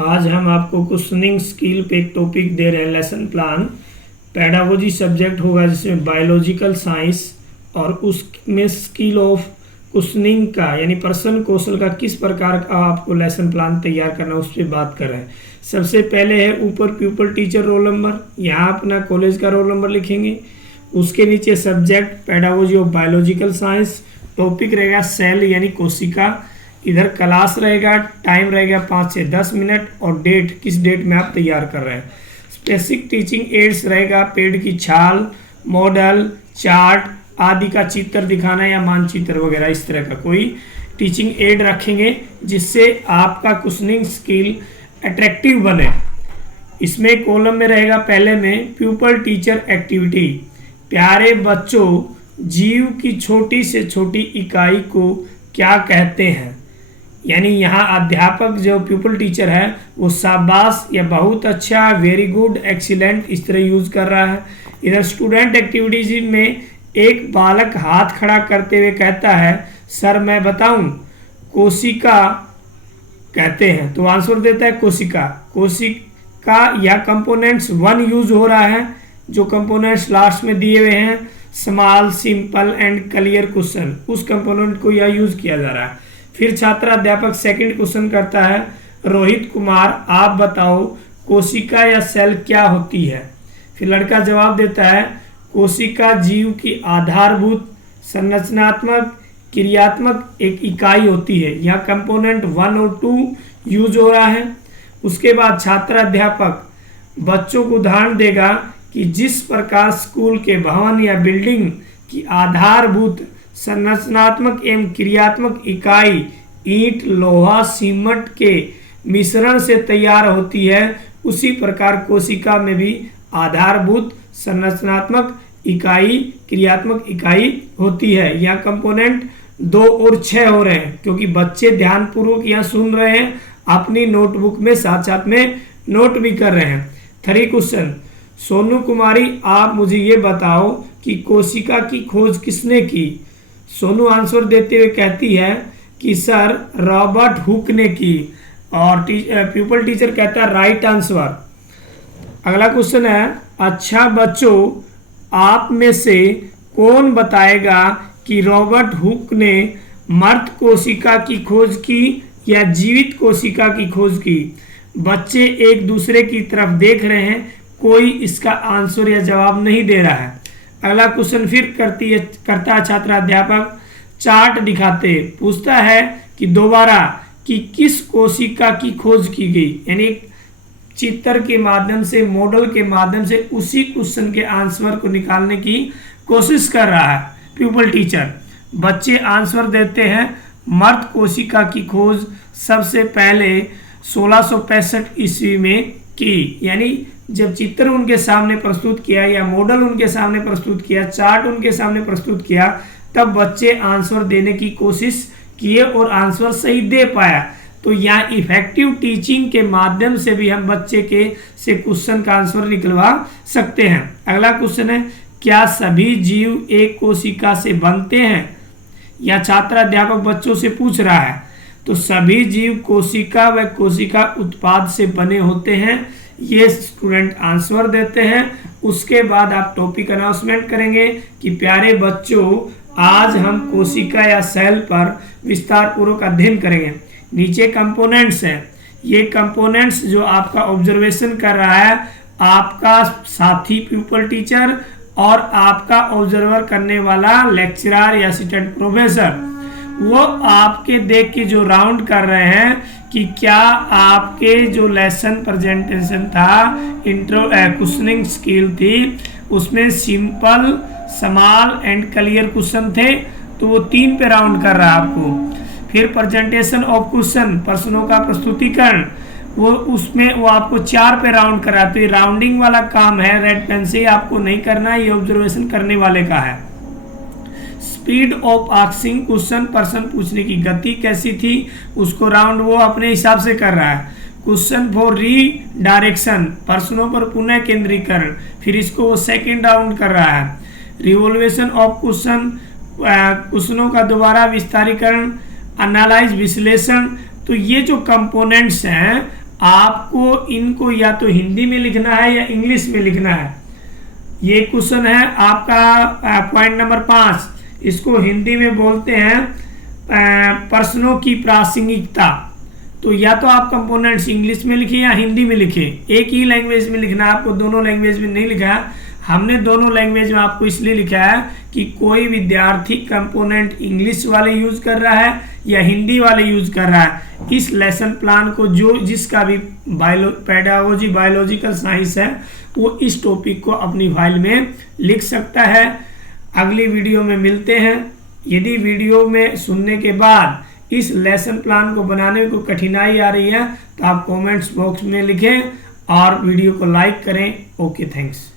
आज हम आपको क्वेश्चनिंग स्किल पे एक टॉपिक दे रहे हैं, लेसन प्लान। पेडागोजी सब्जेक्ट होगा जिसमें बायोलॉजिकल साइंस और उसमें स्किल ऑफ क्वेश्चनिंग का यानी प्रश्न कौशल का किस प्रकार का आपको लेसन प्लान तैयार करना उस पर बात कर रहे हैं। सबसे पहले है ऊपर प्यूपल टीचर रोल नंबर, यहाँ अपना कॉलेज का रोल नंबर लिखेंगे। उसके नीचे subject pedagogy of biological science, topic रहेगा सेल यानी कोशिका, इधर क्लास रहेगा, टाइम रहेगा 5 से 10 मिनट और डेट किस डेट में आप तैयार कर रहे हैं। स्पेसिफिक टीचिंग एड्स रहेगा, पेड़ की छाल, मॉडल, चार्ट आदि का चित्र दिखाना या मानचित्र वगैरह इस तरह का कोई टीचिंग एड रखेंगे जिससे आपका क्वेश्चनिंग स्किल अट्रैक्टिव बने। इसमें कॉलम में रहेगा पहले में प्यूपल टीचर एक्टिविटी, प्यारे बच्चों जीव की छोटी से छोटी इकाई को क्या कहते हैं। यानी यहाँ अध्यापक जो प्यूपल टीचर है वो शाबाश या बहुत अच्छा, वेरी गुड, एक्सीलेंट इस तरह यूज़ कर रहा है। इधर स्टूडेंट एक्टिविटीज में एक बालक हाथ खड़ा करते हुए कहता है सर मैं बताऊं, कोशिका कहते हैं, तो आंसर देता है कोशिका। कोशिका या कंपोनेंट्स 1 यूज हो रहा है, जो कंपोनेंट्स लास्ट में दिए हुए हैं small, simple and clear question, उस कंपोनेंट को यह यूज किया जा रहा है। फिर छात्र अध्यापक सेकंड क्वेश्चन करता है, रोहित कुमार आप बताओ कोशिका या सेल क्या होती है। फिर लड़का जवाब देता है कोशिका जीव की आधारभूत संरचनात्मक क्रियात्मक एक इकाई होती है। यहाँ कंपोनेंट 1 और 2 यूज हो रहा है। उसके बाद छात्र अध्यापक बच्चों को उदाहरण देगा कि जिस प्रकार स्कूल के भवन या बिल्डिंग की आधारभूत संरचनात्मक एवं क्रियात्मक इकाई ईंट, लोहा, सीमेंट के मिश्रण से तैयार होती है, उसी प्रकार कोशिका में भी आधारभूत संरचनात्मक इकाई, क्रियात्मक इकाई होती है। यहाँ कंपोनेंट 2 और 6 हो रहे हैं क्योंकि बच्चे ध्यानपूर्वक यहाँ सुन रहे हैं, अपनी नोटबुक में साथ साथ में नोट भी कर रहे हैं। 3 क्वेश्चन, सोनू कुमारी आप मुझे ये बताओ कि कोशिका की खोज किसने की। सोनू आंसर देते हुए कहती है कि सर रॉबर्ट हुक ने की, और प्यूपल टीचर कहता है राइट आंसर। अगला क्वेश्चन है, अच्छा बच्चों आप में से कौन बताएगा कि रॉबर्ट हुक ने मृत कोशिका की खोज की या जीवित कोशिका की खोज की। बच्चे एक दूसरे की तरफ देख रहे हैं, कोई इसका आंसर या जवाब नहीं दे रहा है। अगला क्वेश्चन फिर करता है छात्र अध्यापक, चार्ट दिखाते पूछता है कि दोबारा कि किस कोशिका की खोज की गई। यानी चित्र के माध्यम से, मॉडल के माध्यम से उसी क्वेश्चन के आंसर को निकालने की कोशिश कर रहा है प्यूपल टीचर। बच्चे आंसर देते हैं मृत कोशिका की खोज सबसे पहले 1665 ईस्वी में की। यानी जब चित्र उनके सामने प्रस्तुत किया या मॉडल उनके सामने प्रस्तुत किया, चार्ट उनके सामने प्रस्तुत किया, तब बच्चे आंसर देने की कोशिश किए और आंसर सही दे पाया। तो यहाँ इफेक्टिव टीचिंग के माध्यम से भी हम बच्चे के से क्वेश्चन का आंसर निकलवा सकते हैं। अगला क्वेश्चन है, क्या सभी जीव एक कोशिका से बनते हैं। या छात्र अध्यापक बच्चों से पूछ रहा है, तो सभी जीव कोशिका व कोशिका उत्पाद से बने होते हैं, ये स्टूडेंट आंसर देते हैं। उसके बाद आप टॉपिक अनाउंसमेंट करेंगे कि प्यारे बच्चों आज हम कोशिका या सेल पर विस्तार पूर्वक अध्ययन करेंगे। नीचे कंपोनेंट्स हैं, ये कंपोनेंट्स जो आपका ऑब्जर्वेशन कर रहा है आपका साथी प्यूपल टीचर और आपका ऑब्जर्वर करने वाला लेक्चरर या असिस्टेंट प्रोफेसर, वो आपके देख के जो राउंड कर रहे हैं कि क्या आपके जो लेसन प्रेजेंटेशन था, इंट्रो क्वेश्चनिंग स्किल थी, उसमें simple, small and clear question थे, तो वो 3 पे राउंड कर रहा है आपको। फिर प्रेजेंटेशन ऑफ क्वेश्चन, प्रश्नों का प्रस्तुतिकरण, वो उसमें वो आपको 4 पे राउंड करा। तो ये राउंडिंग वाला काम है, रेड पेन से आपको नहीं करना, ये ऑब्जर्वेशन करने वाले का है। स्पीड ऑफ आस्किंग क्वेश्चन, प्रश्न पूछने की गति कैसी थी, उसको राउंड वो अपने हिसाब से कर रहा है। क्वेश्चन फॉर री डायरेक्शन, प्रश्नों पर पुनः केंद्रीकरण, फिर इसको वो सेकेंड राउंड कर रहा है। रिवोल्यूशन ऑफ क्वेश्चन, क्वेश्चनों का दोबारा विस्तारीकरण, एनालाइज, विश्लेषण। तो ये जो कंपोनेंट्स हैं आपको इनको या तो हिंदी में लिखना है या इंग्लिश में लिखना है। ये क्वेश्चन है आपका पॉइंट नंबर 5, इसको हिंदी में बोलते हैं प्रश्नों की प्रासंगिकता। तो या तो आप कंपोनेंट्स इंग्लिश में लिखे या हिंदी में लिखे, एक ही लैंग्वेज में लिखना है आपको, दोनों लैंग्वेज में नहीं लिखा है। हमने दोनों लैंग्वेज में आपको इसलिए लिखा है कि कोई विद्यार्थी कंपोनेंट इंग्लिश वाले यूज कर रहा है या हिंदी वाले यूज कर रहा है, इस लेसन प्लान को जो जिसका भी पेडागोजी बायोलॉजिकल साइंस है वो इस टॉपिक को अपनी फाइल में लिख सकता है। अगली वीडियो में मिलते हैं। यदि वीडियो में सुनने के बाद इस लेसन प्लान को बनाने को कठिनाई आ रही है तो आप कमेंट्स बॉक्स में लिखें और वीडियो को लाइक करें। Okay, thanks.